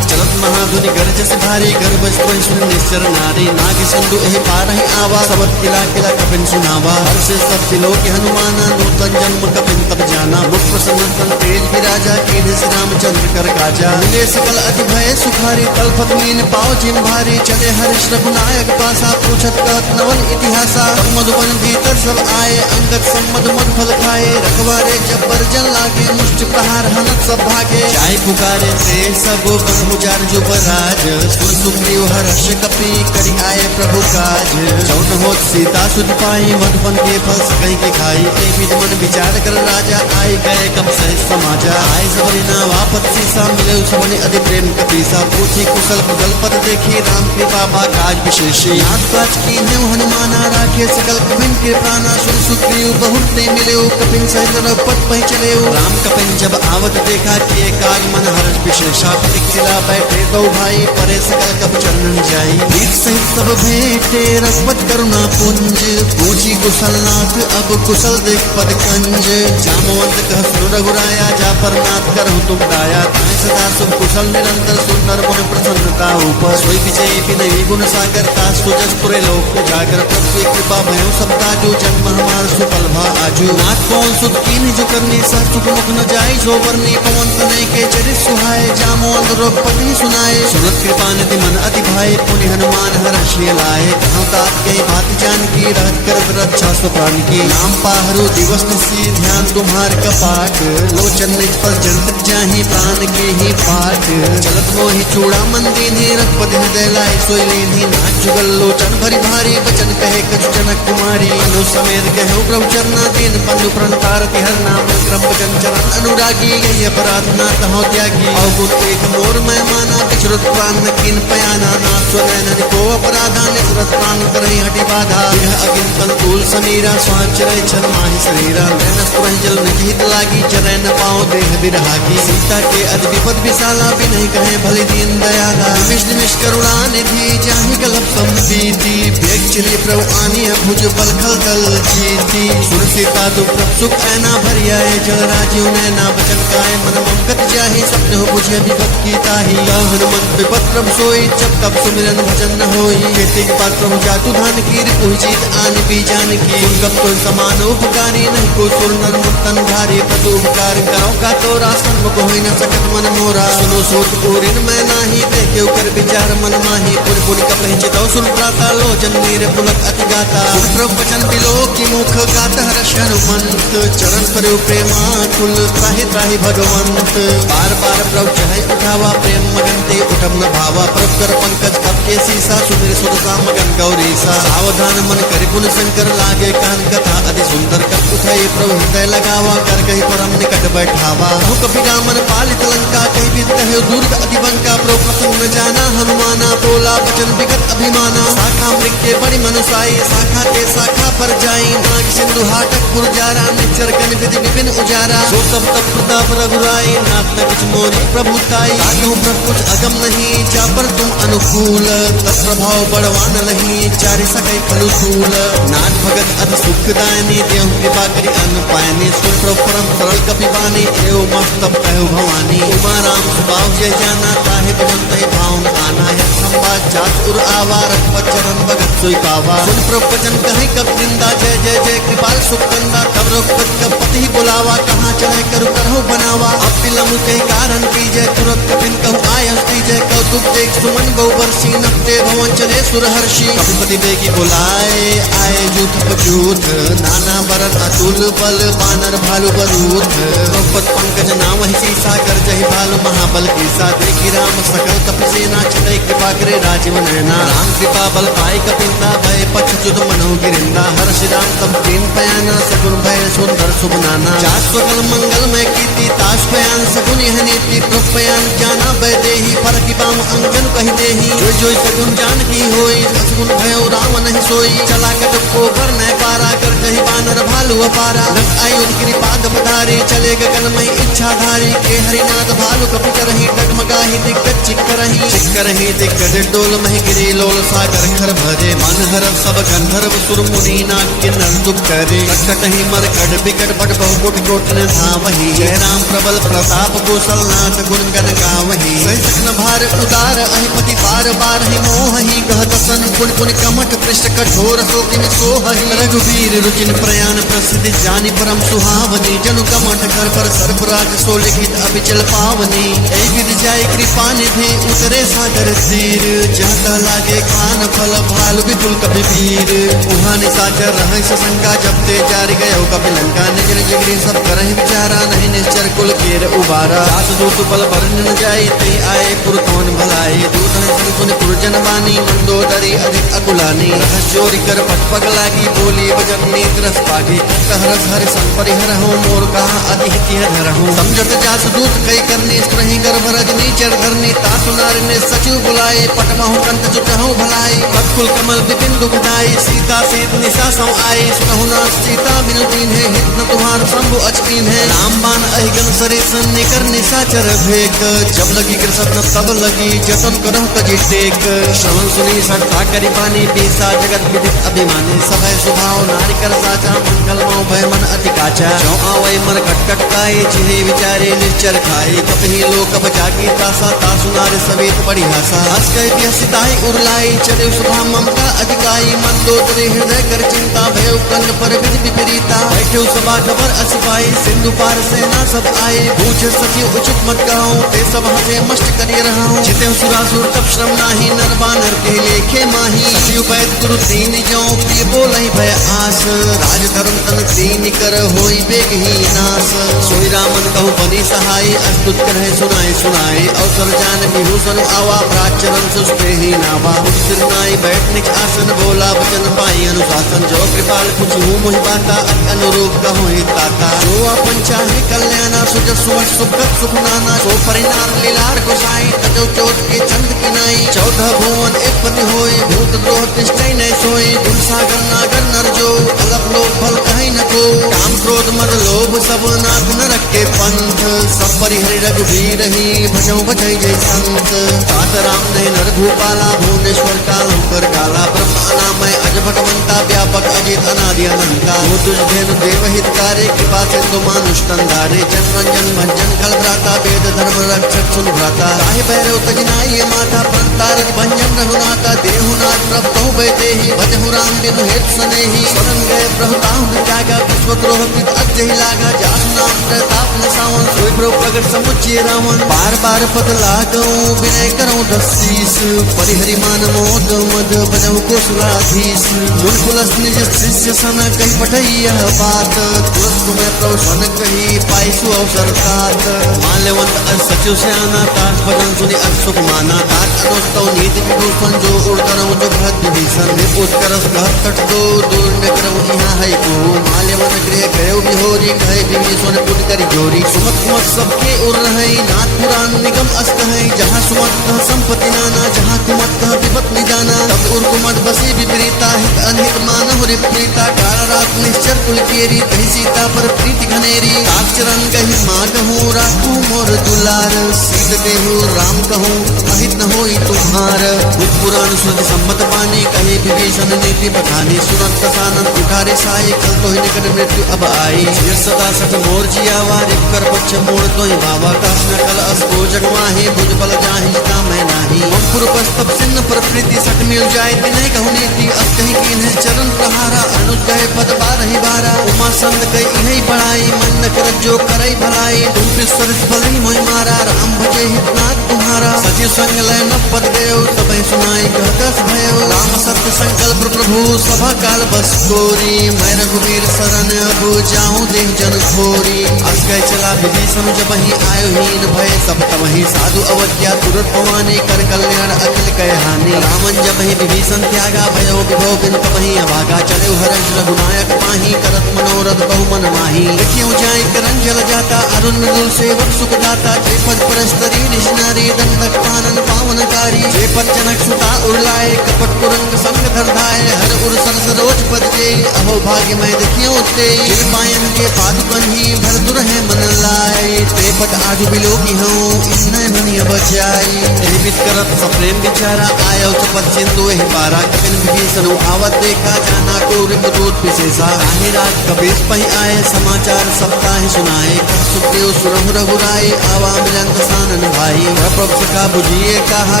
चलत महाधुनि गरज से भारी गर्भ सुन निश्चर नारी नाग सिंधु एहि पार ही आवा सबत किला किला कपिन सुनावा हर से सब तिलो के हनुमाना नूतन जन्म कपिन तब जाना मुख प्रसन्न तन तेज विराजा कीन श्री रामचंद्र कर काजा मिले सकल अति भय सुखारी तलफत मीन पाओ जिम भारी चले हरिश रघुनायक पासा पूछत कहत नवन इतिहासा मधुबन भीतर सब आए अंगत सम्मद मध फल खाए रखवारे जब्बर जल लागे मुष्टि प्रहार हनत सब भागे जाय पुकारे ते सब बहुजार जुबराज सुन सुग्रीव हर्ष कपि करि आए प्रभु काज चौन होत सीता सुध पाई मधुबन के फल सकई के खाई ते विध मन विचार कर राजा आए गए कब सह समाजा आए सबरी ना वापत सीसा मिले सबने अधि प्रेम कपीसा पूछी कुशल कुशल पद देखी राम कृपा बा काज विशेषी नाथ काज की न्यू हनुमाना राखे सकल कपिन के प्राणा सुन सुग्रीव बहुत ने मिले कपिन सहित पद पह चले राम कपिन जब आवत देखा किए काज मन हर्ष विशेषा परीक्षिला बैठे दो भाई परे सकल कप चरणन जाई वीर सहित सब भेंटे रघुपत करुणा पुंज पूछी कुशलनाथ अब कुशल देख पद कंज जामवंत कह सुन रघुराया जा पर नाथ करहु तुम दाया ताहि सदा सुख कुशल निरंतर सुंदर मन प्रसन्नता ऊपर सोई विजय विनयी गुण सागर तास सुजस पुरे लोक जागर प्रभु की कृपा भयो सबका जो जन्म हमार सुफल भा आजू नाथ कौन सुत कीन जो करनी सह सुख मुख न जाय जो वर्णी पवन तनय के चरित सुहाय जामवंत रघुपति सुनाए सुनत कृपा निधि मन अति भाई पुनि हनुमान हर्षि लाए कहूँ तात गई बात जान की रहत करत रक्षा स्वप्राण की नाम पाहरु दिवस निसी ध्यान तुम्हार कपाट लोचन निज पर जंत जाहि प्राण के ही पाठ चलत मोहि चूड़ा मंदी ने रघुपति हृदय लाए सोई लीनी नाच जुगल लोचन भरी भारी बचन कहे कछु जनक कुमारी अनु समेत कहु प्रभु चरना दीन बंधु प्रणतार हर नाम क्रम बचन चरण अनुरागी यही अपराध ना कहो त्यागी अवगुण एक मोर मैं माना किशुरत प्राण न किन पयाना नाथ स्वनयन को अपराधा निसुरत प्राण करहि हटि बाधा यह अगिन फल तूल समीरा स्वाच चरय छल माहि शरीरा नैन सुरहि जल निहित लागी चरय न पाओ देह बिरहागी सीता के अति विपद विशाला बिनहि कहे भले दीन दयाला निमिष निमिष करुणा निधि जाहि कलप संपीति भेग चली प्रभु आनी भुज बल खल दल जीती सुर सीता दु प्रभ सुख ऐना भरियाए जल राजीव नैना बचन काय मन ममकत जाहि सपने हो बुझे विपत की ताही हनुमंत विपत प्रभु सोई जब तब सुमिरन भजन न होई खेती के पात्र प्रभु जातु धान की रिपुहि जीत आन पी जान की उनकम कोई समान उपकारी नहीं को सुर नर मुक्तन भारी पतु उपकार करो का तो रासन मुख होई न सकत मन मोरा सुनो सोत पूरिन मैं नाही देखे कर विचार मन माही पुर पुर कपहि चितौ सुन प्राता लोचन नीर पुलक अति गाता सुन प्रभु वचन बिलो की मुख गात हर्ष हनुमंत चरण पर प्रेमा कुल त्राहि त्राहि भगवंत बार बार प्रभु चाहे उठावा प्रेम मगन ते उठम न भावा प्रभु कर पंकज कप के सीसा सुमिर सुर सा मगन गौरीसा सावधान मन कर गुण शंकर लागे कान कथा अति सुंदर कप उठाई प्रभु हृदय लगावा कर कही परम निकट बैठावा हो कपि रामन पालित लंका कही विद कहे दुर्ग अति बंका प्रभु प्रसन्न जाना हनुमाना बोला वचन विगत अभिमाना शाखा मृग के बड़ी मनुसाई शाखा के शाखा पर जाई नाग सिंधु हाटक गुरजारा निचर गण विधि विपिन उजारा सो सब तप प्रताप रघुराई नाथ न कुछ मोरी प्रभुताई कहूँ प्रभु कुछ अगम नहीं जा पर तुम अनुकूल तत् प्रभाव बढ़वान नहीं चारि सकै फल सूल नाथ भगत अति सुखदायनी देव कृपा करी अन्न पायनी सुन प्रभु परम सरल कपिवानी एवं मस्तब कहो भवानी उमा राम सुभाव जय जाना ताहे भवन तहि भावन आना है संवाद जात उर आवा रघुपत चरण भगत सोई पावा सुन प्रभु वचन कहे कब निंदा जय जय जय कृपाल सुख कंदा तब रघुपत कब पति बुलावा कहाँ चढ़े करु करहु बनावा अब विलम्ब के कारण की जय तुरंत कपिन कहु आय हस्ती जय कौतुक देख सुमन गौबरसी नपते भवन चले सुरहर्षि कपिपति बेगी बुलाए आए जूथ पजूथ नाना वरन अतुल बल बानर भालु बरूथ रघुपत पंकज नाम ही सीसा कर जहि भालु महाबल कीसा देखी राम सकल कपि सेना चले कृपा करे राजीव नैना राम कृपा बल पाई कपिंदा भय पछ जुद मनो गिरिंदा हर्ष राम तब तीन पयाना सगुन भय सुंदर शुभ नाना जात सकल मंगल में कीर्ति ताश पयान सगुन यह नीति प्रभ पयान जाना वैदेही पर की बाम अंजन कहि देही जोई जोई सगुन जान की होई सगुन भयो राम नहीं सोई चला कट को कर न पारा कर जहि बानर भालु अपारा लग आयुध कृपाद पधारी चले गगन में इच्छा धारी के हरिनाथ भालु कपि करहि डगमगाहि दिग्गज चिक्करहि दिग्गज डोल महि गिरी लोल सागर खर भरे मन हर सब गंधर्व सुर मुनि नाग किन्नर दुख करे कटहि मरकट बिकट बट बहु कोटि कोट ने धावहि जय राम प्रबल प्रताप कौशलनाथ गुण गण गावहि सैसकन भार उदार अहिपति बार बार ही मोहि कहत सन पुन पुन कमठ पृष्ठ कठोर शोकिन सोहहि रघुवीर रुचिन प्रयाण प्रसिद्ध जानि परम सुहावनी जनु कमठ कर पर सर्पराज सो लिखित अभिचल पावनी ऐ विधि जाय कृपा निधि उतरे सागर तीर जाता लागे खान फल भालु विपुल कपि वीर उहाँ निशाचर रहै सशंका जब ते जारि गयो कपि लंका निज निज गिरि सब करहि विचारा नहीं निश्चर कुल केर उबारा जास दूत बल बरन न जाई ते आए पुरतौन भलाई दूत सुन पुरजन बानी मंदोदरी अधिक अकुलानी चोरी कर पटपग लागी बोली बजन नेत्रस पागी कहरस हर संपरिहर हूँ मोर कहा अधिक किह धर हूँ समझत जास दूत कई करनी स्त्रही गर्भ रजनी चर धरनी तासु नारी ने सचिव बुलाए पटमहु कंत जुटहु भलाई पत्कुल कमल विपिन दुखदाई सीता सेत निशा सौ आई सुनहु नाथ सीता बिनु दीन है हित न तुम्हार शंभु अचकीन है रामबान अहिगन सरेसन निकर निशाचर भेक जब लगी कृष्ण तब लगी जतन करहु कजी टेक श्रवण सुनी सड़ता करी पानी पीसा जगत विदित अभिमानी सभय स्वभाव नारी कर साचा मंगल मो भय मन अति काचा जो आवै मर कटकट काए जिन्हें विचारे निश्चर खाए कपही लोक बजागी तासा तासु नारी सवेत बड़ी हासा हस कह हसिताई उरलाई चले सुधा ममता अधिकाई मंदोदरी हृदय कर चिंता भय कंद पर विधि विपरीता बैठे सभा खबर असिपाई सिंधु पार सेना सब आए पूछे सचिव उचित मत कहो ते सब हंसे मस्त करिए रहा हूँ जिते सुरासुर तब श्रम नाही नर बानर के लेखे माही सचिव बैद गुरु दीन जो प्रिय बोलहि भय आस राज धर्म तन दीन कर होई बेग ही नास सोई रामन कहु बनी सहाय अस्तुत करहे सुनाए सुनाए अवसर जान विभूषण आवा प्राचरण सुस्ते ही नावा सिर नाई बैठ निज आसन बोला वचन पाई अनुशासन जो कृपाल कुछ हूँ मोहि बाता अनुरूप कहो ताता जो अपन चाहे कल्याणा सुज सुवट सुखत सुख नाना सो परिणाम लीलार गोसाई तजो चोट के चंद किनाई 14 भुवन एक पति होए भूत द्रोह तिष्ठै न सोए गुण सागर नागर नर जो अलग लोक फल कहीं न को काम क्रोध मद लोभ सब नाथ न रखे पंथ सब परिहरि रघुवीर ही भजौ बजै जय संत तात राम ने नर भूपाला भुवनेश्वर काल कर काला ब्रह्म अनामय अज भगवंता व्यापक अजित अनादि अनंता वो तुझ धेनु देव हितकारी कृपा सिंधु मानुष तंदारे जन रंजन भंजन कल भ्राता वेद धर्म रक्षक सुन भ्राता राहि भैरव तजनाई माता पंतारक भंजन रघुनाथा देहुनाथ प्रभ कहु बैदेहि भजहु राम बिनु हेतु सनेहि शरण गए प्रभु ताहु त्यागा विश्व द्रोह पित अजहि लागा जासु नाम प्रताप न सावन सोई प्रभु प्रगट समुच्चय रावण बार बार पद लागौ विनय करौ दसीस परिहरि मान मोद मद बजहु कोसलाधीश मुन कुलस निज शिष्य सन कही पठई यह बात तुरंत तुम्हें प्रभु सन कही पाइसु अवसर तात माल्यवंत अर सचिव स्याना तास भजन सुनि अर सुख माना तात अनुस्तव नीति विभूषण जो उड़ करौ जो भरत विभीषण निपुत करस कहत कट दो दूर न करौ यहाँ है को माल्यवन गृह गयो बिहोरी कहे विभीषण पुट करी जोरी सुमत कुमत सबके उड़ रहे नाथ पुराण निगम अस्त है जहाँ सुमत कह संपत्ति नाना जहाँ कुमत कह विपत निदाना तब उर कुमत बसी विपरीता हित अनहित मानव रिप्रीता काल रात निश्चर कुल केरी कही सीता पर प्रीति घनेरी ताप चरण कही माँ कहूँ राखू मोर दुलार सीत देहु राम कहूँ अहित न होई तुम्हार बुद्ध पुराण श्रुति सम्मत पानी कहे विभीषण नीति बखानी सुनत कसानंद उठारे साई कल तो ही निकट मृत्यु अब आई सिर सदा सठ मोर जियावा रिप कर पक्ष मोर तो ही बाबा काश न कल असको जगवाही भुज बल जाहि जिता मैं नाही हम पुरपस्तप सिन्न पर प्रीति सट मिल जाए नहीं कहूँ नीति अब कहीं कीन है चरण प्रहारा अनुज कहे पद बारहि बारा उमा संग कई इन्हीं बढ़ाई मन न कर जो करई भलाई तुम विश्वर फलई मोहि मारा राम भजे हितनाथ तुम्हारा सचिव संग लय न पद गयो सबे सुनाई कहतस भयो राम सत्य संकल्प प्रभु सभा काल बस कोरी मैं रघुवीर शरण अब जाऊं देह जन खोरी अस गए चला विभीषण जब ही आयो हीन भय सब तमहि साधु अवज्ञा तुरंत पवानी कर कल्याण अखिल कह हानि रामन जब ही विभीषण त्यागा भयो विभो बिन तमहि अभागा चले हर्ष रघुनायक पाही करत मनोरथ बहु मन माही लिखियो जाय करन जल जाता अरुण मृदुल सेवक सुख दाता जय पद परस्तरी निशनारी दंडक कानन पावनकारी जय पद जनक सुता उड़लाए कपट कुरंग संग धरधाय हर उर सरस रोज पद जे अहो भाग्य मैं देखियो ते पायन के पादुकन ही भर दुरहे मन लाए ते पद आजु बिलोकी हूँ इन्ने मनिय बचाई एहि बित करत सप्रेम बिचारा आयो चपत सिंधु एहि पारा कपिन विभीषण आवत देखा जाना को रिप दूत विशेषा राहे राज कपीस पही आए समाचार सप्ताह सुनाए सुखदेव सुरहु रघुराई आवा मिलन दसानन भाई प्रभु सखा बुझिए कहा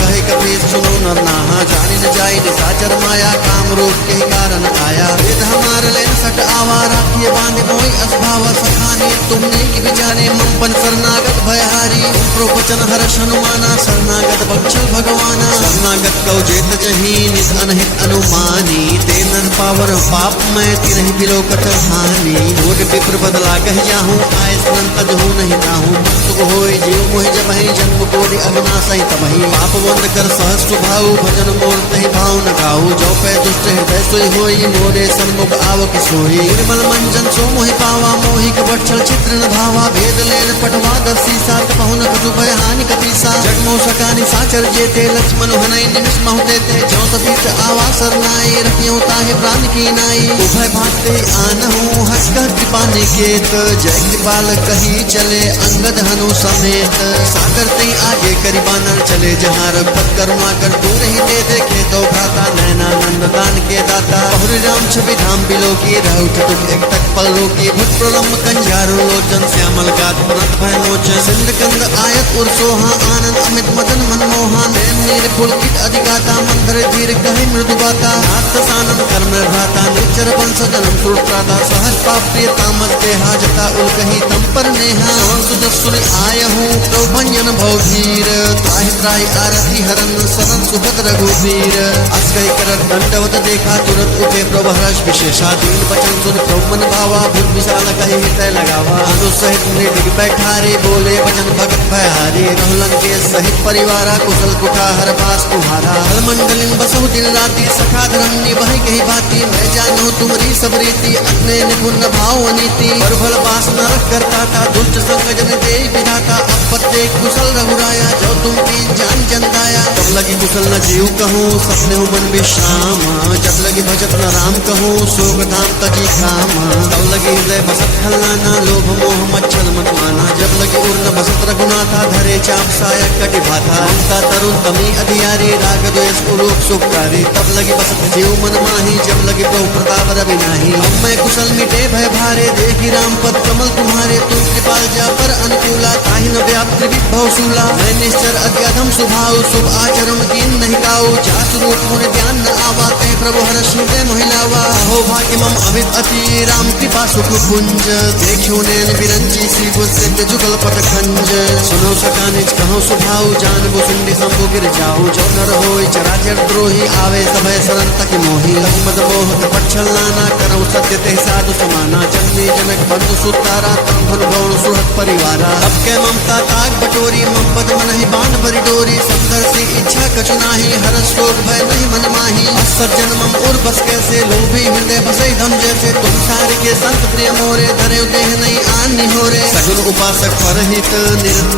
कहे कपीस सुनो नर नाहा जानी न जाई निशाचर माया काम रूप के कारण आया वेद हमार लेन सट आवा राखिए बांधे मोई असभाव सखाने तुमने की विचारे मंपन शरणागत भयहारी प्रवचन हर्ष हनुमाना शरणागत बक्षल भगवाना शरणागत कौ जेत जही निज अनहित अनुमानी ते नर पावर पाप मैं तिरहि बिलोकत हानि रोग फिर बदला कहिया हूँ आय संत जो नहीं ताहूँ सुख होय जीव मोहि जब ही जन्म कोटि अविनाशहि तबहि पाप बंद कर सहज स्वभाव भजन मोर तहि भाव न गाऊ जो पै दुष्ट हृदय सोई होई मोरे सन्मुख आव कि सोई निर्मल मंजन सो मोहि पावा मोहि कपट चित्र न भावा भेद लेन पटवा दर्शी सात पहुन कछु भय हानि कपीसा जगमो सकानि साचर जेते लक्ष्मण हनई निमिष महु देते जो सतीत आवा सरनाई रखियो ताहि प्राण की नाई उभय भागते आनहु हंसकर कृपा निकेत जय कृपाल कही चले अंगद हनु समेत साकर तई आगे करी बानर चले जहाँ रघुपत करुणा कर दूर ही दे देखे तो भ्राता नैना नंद दान के दाता बहुरी राम छवि धाम बिलो की रहु तुम एक तक पल रोकी भुज प्रलम्ब कंजारु लोचन श्यामल गात पुनत भय लोचन सिंध कंद आयत उर्सोहा आनंद अमित मदन मनमोहा नैन नीर पुलकित अधिगाता मंथर धीर कहि मृदु बाता नाथ सानंद कर्म भ्राता निचर वंश जन्म सुरत्राता सहज पाप प्रिय तामस देहा जता उल कही तम पर नेहा सुजसुर आय हूँ प्रभंजन भवधीर त्राहि त्राहि आरती हरन सरन सुभद रघुवीर अस कही कर दंडवत देखा तुरंत उठे प्रभु हर्ष विशेषा दीन बचन सुन प्रभु मन भावा भुज विशाल कही हृदय लगावा अनु सहित मृग बैठारे बोले वचन भगत भयहारी रहलन के सहित परिवारा कुशल कुठार बास तुम्हारा हर मंडलिन बसहु दिन राति सखा धर्म निभै कही बाती मैं जानू तुम्हारी सब रीति अपने निपुण भाव अनीति पर फल बास न रख करता था दुष्ट संग जन दे विधाता अब पत्ते कुशल रघुराया जो तुम की जान जंदाया तब लगी कुशल न जीव कहूँ सपने हो मन विश्राम जब लगी भजत न राम कहूँ शोक धाम तजी खाम तब लगी हृदय बसत खलनाना लोभ मोह मच्छर मत माना जब लगी उर्न बसत रघुनाथा धरे चाप सायक कटि भाथा ममता तरुण तमी अधियारी राग द्वेष उलोक सुखकारी तब लगी बसत जीव मन माही जब लगी प्रभु प्रताप रवि नाही अब मैं कुशल मिटे भय भारे देखी राम पद कमल तुम्हारे तुम कृपाल जा पर अनुकूला ताहि न व्याप्त विभव शूला मैं निश्चर अति अधम स्वभाव शुभ आचरण कीन नहीं काऊ जात रूप मुन ध्यान न आवाते प्रभु हर हृदय महिलावा हो भाग्य मम अमित अति राम कृपा सुख पुंज देखियो नैन विरंची सी सिद्ध जुगल पट खंज सुनो सका निज कहो स्वभाव जान बो सुंडी संभो गिर जाओ जो नर होय चराचर द्रोही आवे सभय शरण तक मोही मद मोह कपट छलना करो सत्य ते साधु समाना जन्मे जनक बंधु सुतारा तम धन भवन सुहत परिवारा अब के ममता ताग बटोरी मम पद मन ही बाण भरी डोरी सुंदर सी इच्छा कछु नाही हर शोक भय नहीं मन माही सज्जन मम उर बस कैसे लोभी हृदय बसई धम जैसे तुम सारे के संत प्रिय मोरे धरे देह नहीं आन होरे सगुन उपासक परहित निरंतर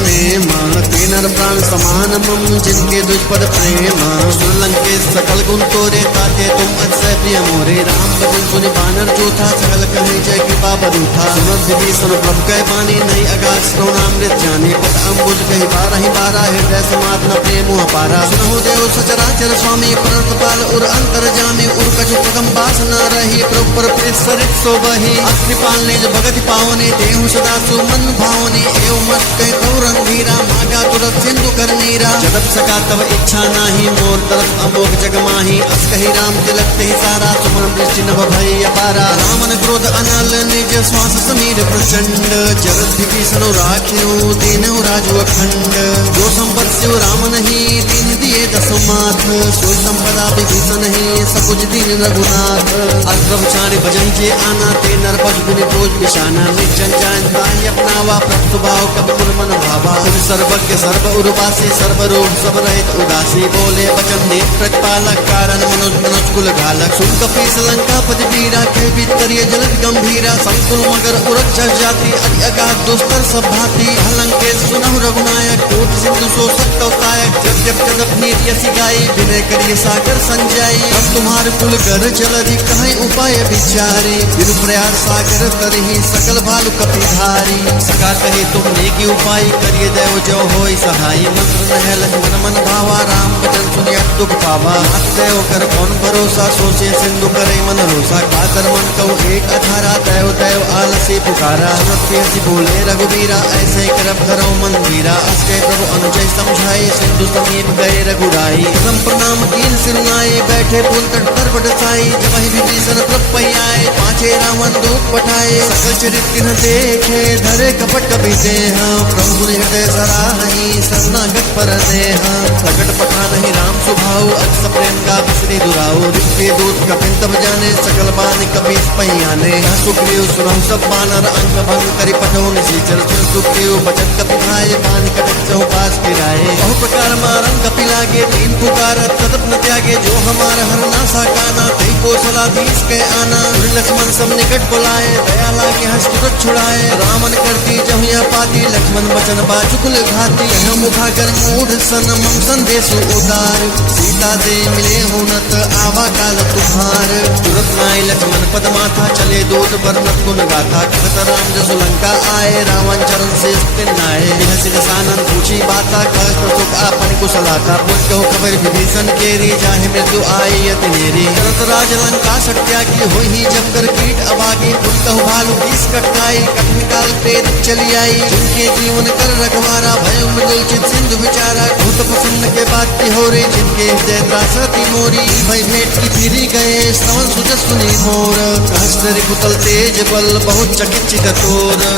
प्रेम तेनर प्राण समान मम जिनके दुष्पद प्रेम सुनलं के सकल गुण तोरे ताते तुम अतिशय प्रिय मोरे राम भजन सुन बानर जोथा सकल कहे जय कृपा बरूथा सुन विधि सुन प्रभु कह बानी नहीं अगाध श्रवणामृत जाने पद अम्बुज कही बारह हृदय समात न प्रेम पारा सुनहु देव सचराचर स्वामी प्रणत पाल उर अंतर जामी उर कछु प्रथम बास न रही प्रभु पर सरित सो बही कृपाल निज भगति पावने देहु सदा सुमन भावने एवं मत कह गौरन धीरा मागा तुरत सिंधु कर नीरा जदप सका तब इच्छा नाही मोर तरफ अमोघ जग माही अस कही राम तिलक ते सारा सुमन दृष्टि नभ भई अपारा रामन क्रोध अनल निज श्वास समीर प्रचंड जगत विभीषण राख्यो दीनहु राजु अखंड जो संपत शिव राम नहीं दीन दिए दसो माथ सो संपदा विभीषण ही सकुज दीन रघुनाथ अग्रभ चारि भजन जे आना ते नर पद गुनि बोझ बिशाना निजन जान ताहि अपनावा प्रभु भाव कब कुल मन भावा सर्वज्ञ सर्व उर्वासी सर्व रोग सब रहित उदासी बोले वचन ने प्रतिपालक कारण मनुज कुल घालक सुन कपीस लंका पति वीरा के भीतरिय जलद गंभीरा संकुल मगर उरक जाति अति अगाध दुस्तर सब भांति लंकेश सुनहु रघुनायक कोट सिंधु सो सत्तायक जब जब जगत नीति यसी गाई विनय करिए सागर संजाई अब तुम्हार कुल कर चलधि कहीं उपाय विचारी बिनु प्रयास सागर तरही सकल भालु कपिधारी सका कहे तुमने की उपाय करिए देव जो होय सहाय मंत्र नहल मन मन भावा राम वचन सुनिया दुख पावा हाथ देव कर कौन भरोसा सोचे सिंधु करे मन रोसा कातर मन कहो एक अधारा देव देव आलस से पुकारा। हंसी बोले रघुवीरा ऐसे करब करो मंदिरा। अस गए प्रभु अनुजय समझाए सिंधु समीप गए रघुराई। प्रथम प्रणाम कीन सिरनाए बैठे पुल तट पर बटसाई। जब ही विभीषण प्रभ आए पांचे रावण दूत पठाए। सकल चरित्र देखे धरे कपट कभी देह। प्रभु ने हृदय सराहई शरणागत पर देह। प्रकट पठा नहीं राम सुभाऊ अक्ष प्रेम का बिसरी दुराऊ। के दूत कपिन तब जाने सकल बान कपीस पहियाने। सुग्रीव सुनहु सब बानर अंग भंग करि पठो निशीचर। सुग्रीव बचन कपि खाए बान कटक चौपास फिराए। बहु प्रकार मारन कपि लागे तीन पुकार तदप न त्यागे। जो हमार हर नासा काना तई कौशलाधीश के आना। लक्ष्मण सब निकट बुलाए दया लागे हंस तुरंत छुड़ाए। रामन करती जहु यह पाती लक्ष्मण बचन बाचुकुल घाती। यह मुखाकर मूढ़ सन मम संदेश उदार। सीता दे मिले हुनत आवा काल तुम्हार। तुरंत नाय लक्ष्मण पद माथा चले दूत वर्णत गुण गाथा। कहत राम जसु लंका आए रावण चरण से नाये। बिहसित सानन पूछी बाता कहत सुख आपन कुशलाता। पुन कहो खबर विभीषण केरी जाहि मृत्यु आई यति नेरी। तुरंत राज लंका सत्या की होई जब कर कीट अभागी। पुन कहो भालू बीस कटकाई कठिन काल प्रेत चली आई। जिनके जीवन कर रखवारा भय मृदुल चित सिंधु विचारा। भूत प्रसन्न के बात की हो रही जिनके हृदय त्रासती मोरी। भय भेंट की फिरी गए श्रवण सुत सुनी मोर। सहस्त्र कुतल तेज बल बहुत चकित चित तोर।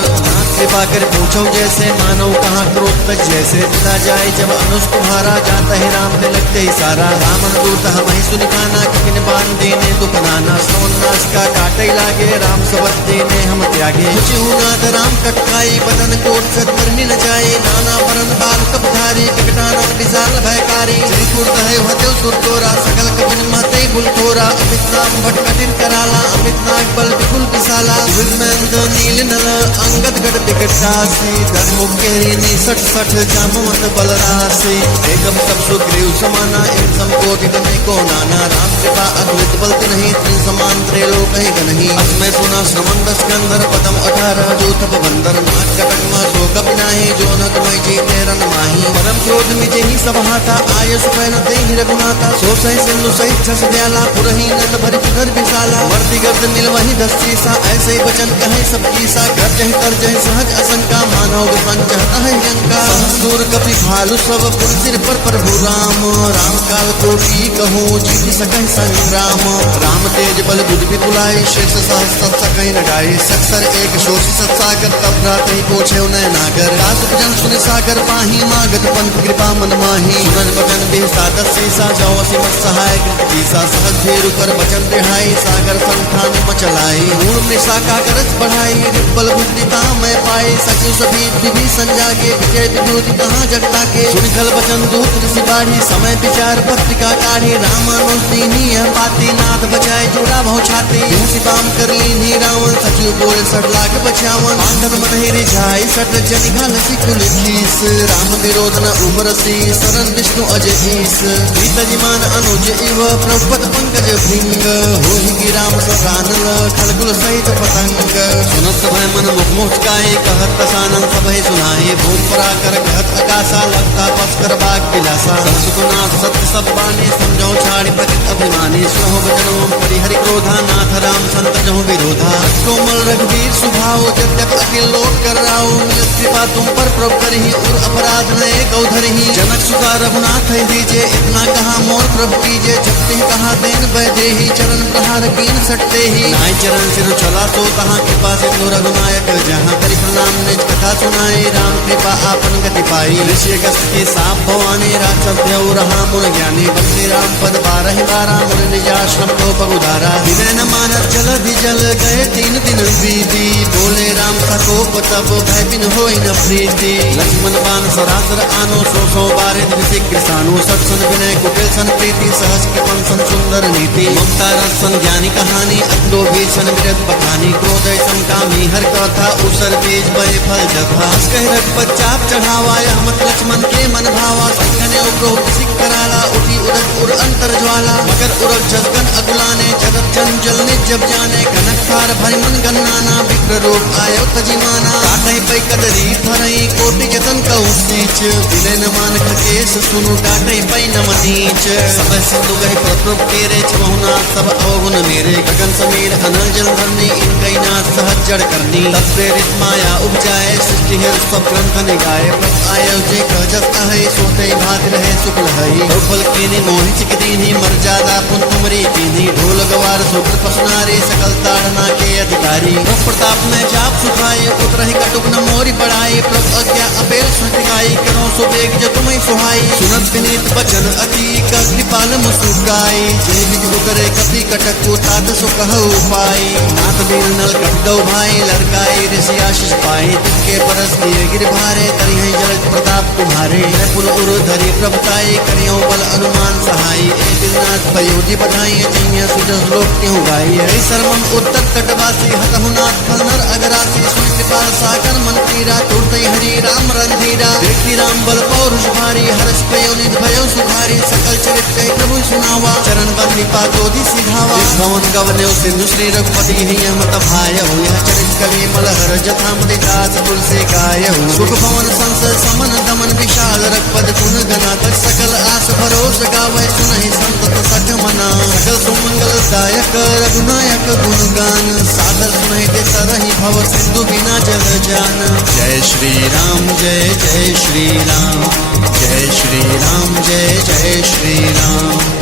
कृपा कर पूछो जैसे मानो कहाँ क्रोध तक जैसे। दिला जाए जब अनुज तुम्हारा जाता है राम ते लगते ही सारा। रावण दूत हमें सुनिकाना कपिन बाण देने दुख नाना। श्रवण नाश का काटे लागे राम सबत देने हम त्यागे। नाथ राम कटकाई बदन कोट सत करनी न जाए। नाना वरण बाल कप धारी विकटानक विशाल भयकारी। है हतेव सुर तोरा सकल कपिन महते बुल तोरा। अमित नाम भट कठिन कराला अमित नाग बल विपुल विशाला। विमंद नील नल अंगद गढ़ विकटासी। धर्म केरी निसठ सठ जामवंत बलरासी। एकम सब सुग्रीव समाना इन समकोटि में को नाना। राम कृपा अद्भुत बलति नहीं तीन समान त्रैलोक है नहीं। असमय सुना श्रवण दस कंदर पदम 18 जो तप बंदर। नाग कटक मा सो कपि नाही जो न तुम्हें जीते रन माही। परम क्रोध में जेहि सब हाथा आय सुपैन देहि रघुनाथा। सो सही सिंधु सहित छस दयाला पुरहि नंद भरि पुर विशाला। वर्ति गर्द मिल वही दस सीसा ऐसे वचन कहे सब कीसा। घर जहि कर जहि सहज असंका मानव संचहता है लंका। सूर कपि भालु सब पुर सिर पर प्रभु राम। राम काल कोटि कहूँ जीत सकहि संग्राम। राम तेज बल बुद्धि विपुलाई शेष सहस्त्र सकहि न गाई। सत्सर एक शोष सत्सागर तब रात ही पोछे उन्हें नागर। दास जन सुन सागर पाही मागत पंथ कृपा मन माही। सुनन वचन बेसा दस सीसा जाओ सिमत सहाय कृतिसा। सहज भेरु कर वचन रिहाई सागर संठान मचलाई। मूल निशा का गरज बढ़ाई रिपल बुद्धिता मैं पाई। सचिव सभी विभीषण जागे विजय विभूति कहाँ जगता के। सुनिखल वचन दूत ऋषि बाढ़ी समय विचार पत्रिका काढ़ी। रामानुज दीनी यह पाती नाथ बचाए जोड़ा भव छाती। बाम कर ली रावण सचिव बोले 60 लाख बचावन। पांडव मधेरी जाय सट जनिघाल सिकुल खीस। राम विरोध न उमरसी शरण विष्णु अजय ईस। गीतजिमान अनुज इव प्रभुपद पंकज भृंग। होहि की राम सरानल खलकुल सहित पतंग। सुनत भय मन मुख मुचकाए कहत सानन सबहि सुनाए। भूम पराकर कहत आकाशा लगता पस्कर बाग विलासा। सुखनाथ सत्य सब बानी समझौ छाड़ी प्रकृत अभिमानी। स्व वचनों परिहरि क्रोधा नाथ राम संत जहु विरोधा। कोमल रघुवीर सुभाव जद्यप अखिल लोक कर राउ। मिलत कृपा तुम पर प्रभु करहि और अपराध न एक धरहि। जनक सुता रघुनाथ है दीजे इतना कहा मोर प्रभु कीजे। जपते कहा देन वैदेही चरण प्रहार कीन सटते ही। नाय चरण सिर चला तो कहा कृपा सिंधु रघुनायक। जहाँ करि प्रणाम निज कथा सुनाए राम कृपा आपन गति पाई। ऋषि अगस्त के साप भवानी राक्षस देव रहा मुन ज्ञानी। बंदे राम पद 12 मुन निज आश्रम को पगुधारा। विनय न मानत जल भी जल गए 3 दिन बीती। बोले राम सकोप तब भय बिन होई न प्रीति। लक्ष्मण बाण सरासर आनो 100 बारित विशिख सानु। सत्सन विनय कुटिल सन प्रीति सहज कृपन सन सुंदर नीति। ममता रस सन ज्ञानी कहानी अतलो भीषण विरत बखानी। क्रोध समकामी हर कथा उसर बीज बय फल जथा। कह रघुपत चाप चढ़ावा हमत लक्ष्मण के मन भावा। संगने उपरोह विशिख कराला उठी उदक उर अंतर ज्वाला। मकर उरग जसगन अगुलाने जगत जन जल निज जब जाने। कनक थार भरि मन गन्नाना विप्र रूप आयो तजिमाना। कहीं पै कदरी फरई कोटि जतन कहूँ सींच दिले न मान खकेश सुनु डाटे पै न मनीच सब सिंधु गए प्रप्रुप तेरे छहुना सब अवगुण मेरे गगन समीर अनल जल धरनी इनकई नाथ सहज जड़ करनी तत्प्रेरित माया उपजाए सृष्टि है सब ग्रंथ निगाए प्रभ आयो जे कहजस अहै सोते भाग रहे शुक्ल हई फल कीनी मोहि चिक दीनी मर्यादा पुन तुमरी कीनी ढोल गवार सुकृत पसनारी सकल ताड़ना के अधिकारी प्रताप में जाप सुखाए उतरहि कटुक न मोरी बढ़ाई प्रभ अज्ञा अपेल सुनिगाई करो सुबेग जो तुम्हें सुहाई सुनत विनीत बचन अति कर कृपाल मुसुकाई जे बिज उतरे कपि कटक को तात सो कह उपाय नाथ बीन नल कट दो भाई लड़काई ऋषि आशीष पाई तिनके परस दिए गिर भारे करी है जल प्रताप तुम्हारे पुल उर धरी प्रभताई करियो बल अनुमान सहाय एक दिननाथ पयोधि बधाई जिन्य सुजस लोक क्यों गाई है सर्वम उत्तर तटवासी हतहुनाथ फलनर अगरासी सुन कृपाल सागर मन तीरा तुरते हरि राम रंधीरा देखी राम बल पौरुष भारी हर्ष पयोनिध भयो सुधारी सकल चरित कह प्रभु सुनावा चरण बंदी पातोधि सिधावा भवन गवने सिंधु श्री रघुपति हिय मत भाय हो यह चरित कवि मलहर जथा मुदि दास तुलसी गाय हो सुख भवन संस समन दमन विशाल रघुपद गुण गना कर सकल आस भरोस गावे सुनहि संतत सठ मना सकल सुमंगल दायक रघुनायक गुणगान सादर सुनहि ते तरहि भव सिंधु बिना जल जान जय श्री राम जय जय श्री राम जय श्री राम जय जय श्री राम।